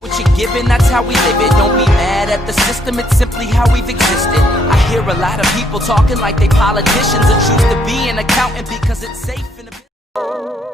What you're given, that's how we live it. Don't be mad at the system, it's simply how we've existed. I hear a lot of people talking like they politicians and choose to be an accountant because it's safe in a